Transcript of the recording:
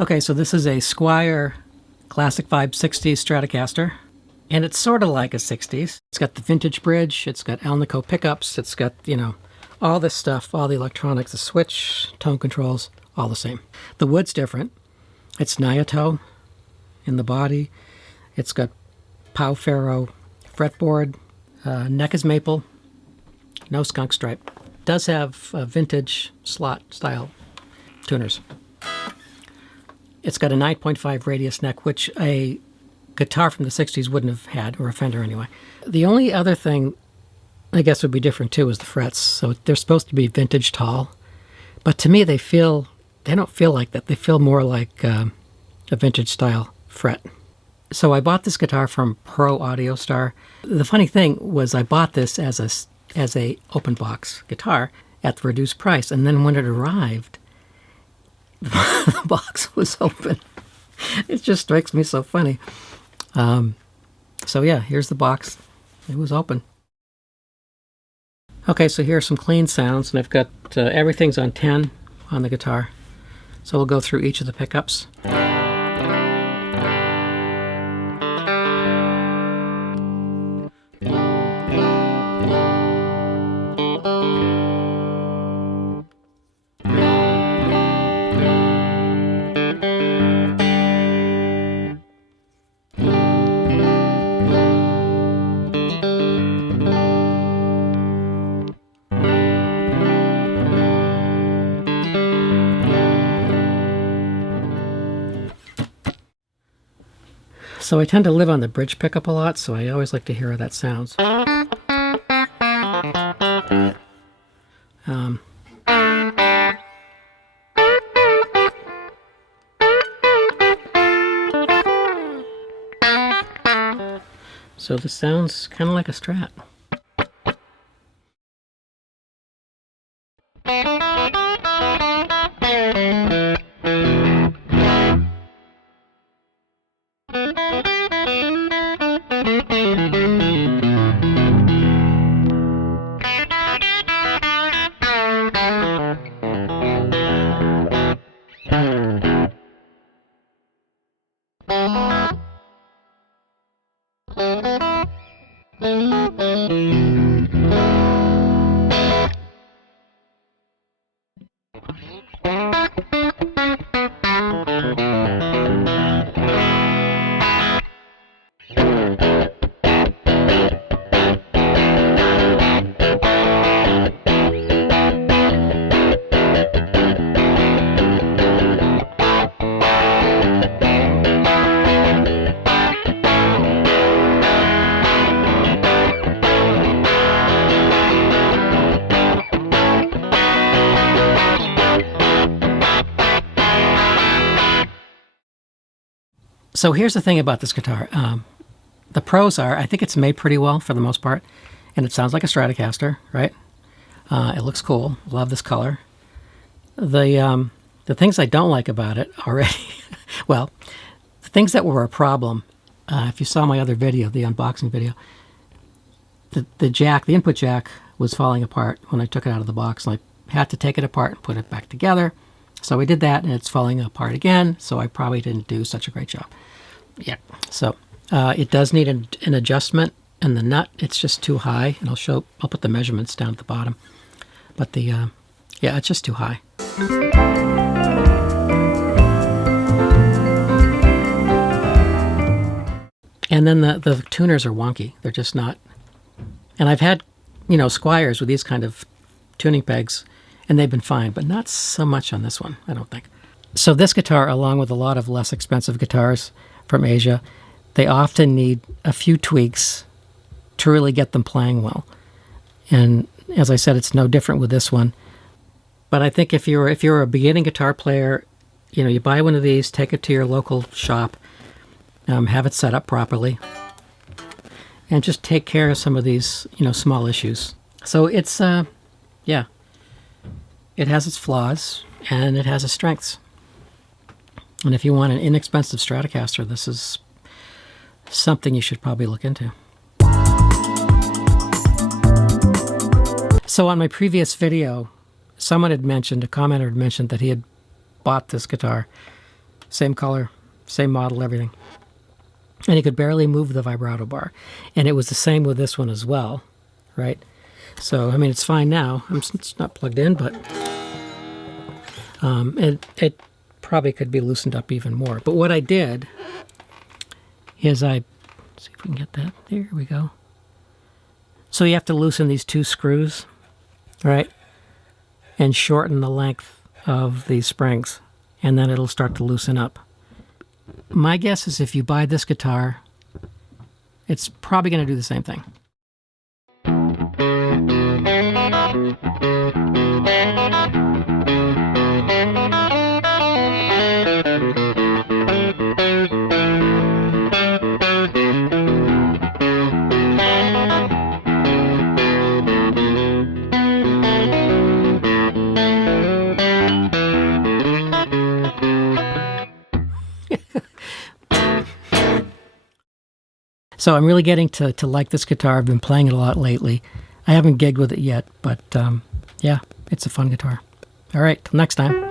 Okay, so this is a Squier Classic Vibe 60s Stratocaster, and it's sort of like a 60s. It's got the vintage bridge, it's got Alnico pickups, it's got, all this stuff, all the electronics, the switch, tone controls, all the same. The wood's different. It's Nyato in the body. It's got Pau Ferro fretboard. Neck is maple. No skunk stripe. Does have vintage slot style tuners. It's got a 9.5 radius neck, which a guitar from the 60s wouldn't have had, or a Fender anyway. The only other thing I guess would be different too is the frets. So they're supposed to be vintage tall, but to me they don't feel like that. They feel more like a vintage style fret. So I bought this guitar from Pro Audio Star. The funny thing was I bought this as a open box guitar at the reduced price, and then when it arrived, the box was open. It just strikes me so funny. So yeah, here's the box. It was open. Okay, so here are some clean sounds, and I've got everything's on 10 on the guitar. So we'll go through each of the pickups. So I tend to live on the bridge pickup a lot, so I always like to hear how that sounds. So this sounds kind of like a Strat. So here's the thing about this guitar. The pros are, I think it's made pretty well for the most part, and it sounds like a Stratocaster, right? It looks cool. Love this color. The things I don't like about it already, well, the things that were a problem, if you saw my other video, the unboxing video, the input jack was falling apart when I took it out of the box, and I had to take it apart and put it back together. So I did that, and it's falling apart again, so I probably didn't do such a great job. Yeah, so it does need an adjustment, and the nut, it's just too high, and I'll put the measurements down at the bottom. But yeah, it's just too high. And then the tuners are wonky. They're just not. And I've had, Squiers with these kind of tuning pegs, and they've been fine, but not so much on this one, I don't think. So this guitar, along with a lot of less expensive guitars from Asia, they often need a few tweaks to really get them playing well. And as I said, it's no different with this one. But I think if you're a beginning guitar player, you buy one of these, take it to your local shop, have it set up properly, and just take care of some of these, small issues. So it's, yeah, it has its flaws and it has its strengths. And if you want an inexpensive Stratocaster, this is something you should probably look into. So on my previous video, a commenter had mentioned that he had bought this guitar Same color, same model, everything. And you could barely move the vibrato bar. And it was the same with this one as well, right? So, I mean, it's fine now. It's not plugged in, but it probably could be loosened up even more. But what I did is let's see if we can get that. There we go. So you have to loosen these two screws, right? And shorten the length of these springs, and then it'll start to loosen up. My guess is if you buy this guitar, it's probably going to do the same thing. So I'm really getting to like this guitar. I've been playing it a lot lately. I haven't gigged with it yet, but yeah, it's a fun guitar. All right, till next time.